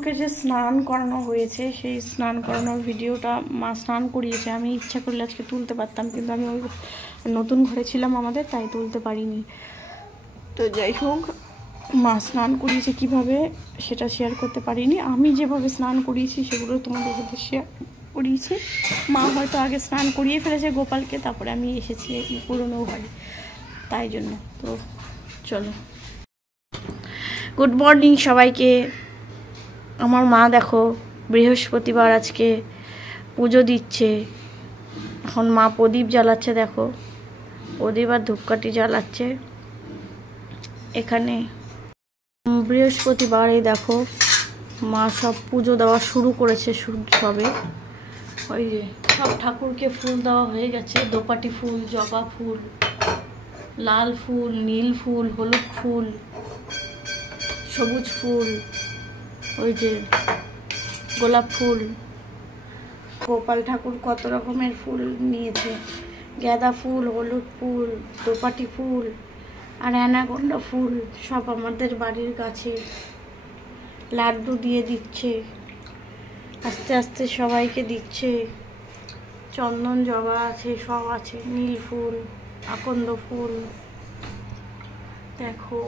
ঠাকুরকে যে স্নান করানো হয়েছে সেই স্নান করানোর ভিডিওটা মা স্নান করিয়েছে। আমি ইচ্ছা করলে আজকে তুলতে পারতাম, কিন্তু আমি ওই নতুন ঘরে ছিলাম আমাদের, তাই তুলতে পারিনি। তো যাই হোক, মা স্নান করিয়েছে কীভাবে সেটা শেয়ার করতে পারিনি। আমি যেভাবে স্নান করিয়েছি সেগুলো তোমাদের সাথে শেয়ার করিয়েছি। মা হয়তো আগে স্নান করিয়ে ফেলেছে গোপালকে, তারপরে আমি এসেছি পুরনো ঘরে, তাই জন্য। তো চলো, গুড মর্নিং সবাইকে। আমার মা দেখো বৃহস্পতিবার আজকে পুজো দিচ্ছে। এখন মা প্রদীপ জ্বালাচ্ছে, দেখো প্রদীপ আর ধূপকাঠি জ্বালাচ্ছে। এখানে বৃহস্পতিবার, এই দেখো মা সব পুজো দেওয়া শুরু করেছে সবে। ওই যে সব ঠাকুরকে ফুল দেওয়া হয়ে গেছে, দোপাটি ফুল, জবা ফুল, লাল ফুল, নীল ফুল, হলুদ ফুল, সবুজ ফুল, ওই যে গোলাপ ফুল। গোপাল ঠাকুর কত রকমের ফুল নিয়েছে, গাঁদা ফুল, হলুদ ফুল, দোপাটি ফুল আর অ্যানাকোন্ডা ফুল, সব আমাদের বাড়ির গাছে। লাড্ডু দিয়ে দিচ্ছে, আস্তে আস্তে সবাইকে দিচ্ছে। চন্দন, জবা আছে, সব আছে, নীল ফুল, আকন্দ ফুল, দেখো।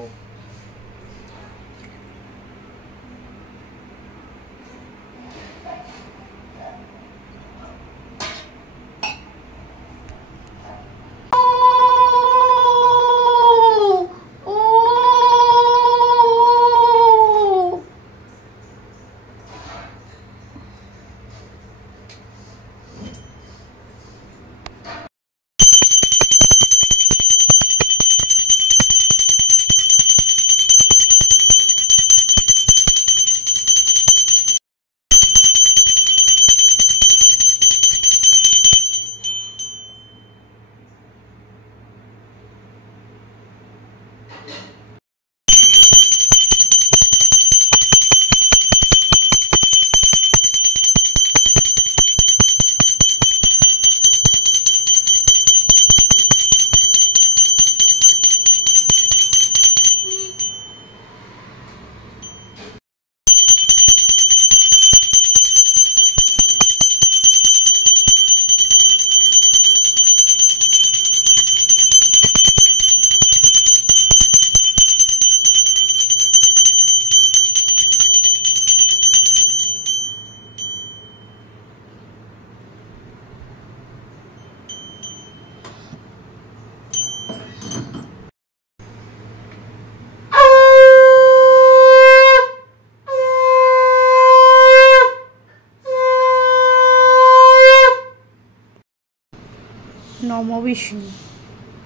নমো বিষ্ণু,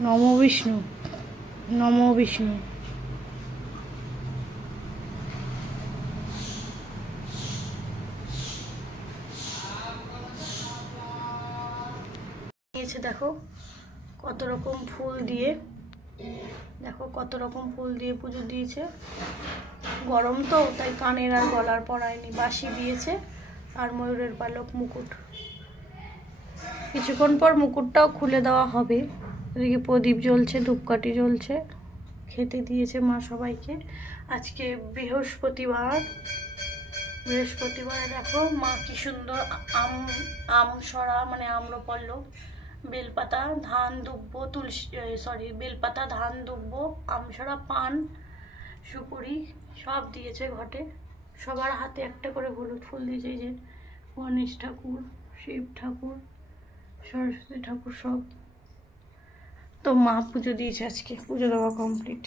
নমো বিষ্ণু, নমো বিষ্ণু। নিয়েছে দেখো কত রকম ফুল দিয়ে, দেখো কত রকম ফুল দিয়ে পুজো দিয়েছে। গরম তো, তাই কানের আর গলার পরায়নি, বাসি দিয়েছে আর ময়ূরের পালক, মুকুট। কিছুক্ষণ পর মুকুটটাও খুলে দেওয়া হবে। এদিকে প্রদীপ জ্বলছে, ধূপকাঠি জ্বলছে, খেতে দিয়েছে মা সবাইকে। আজকে বৃহস্পতিবার, বৃহস্পতিবারে দেখো মা কি সুন্দর আমসরা মানে আম্রপল্লব, বেলপাতা, ধান, দুব্বো, তুলসী, সরি বেলপাতা, ধান, দুব্বো, আমসরা, পান, সুপুরি সব দিয়েছে ঘটে। সবার হাতে একটা করে হলুদ ফুল দিয়েছে। এই যে গণেশ ঠাকুর, শিব ঠাকুর, সরস্বতী ঠাকুর সব। তো মা পুজো দিয়েছে, আজকে পুজো দেওয়া কমপ্লিট।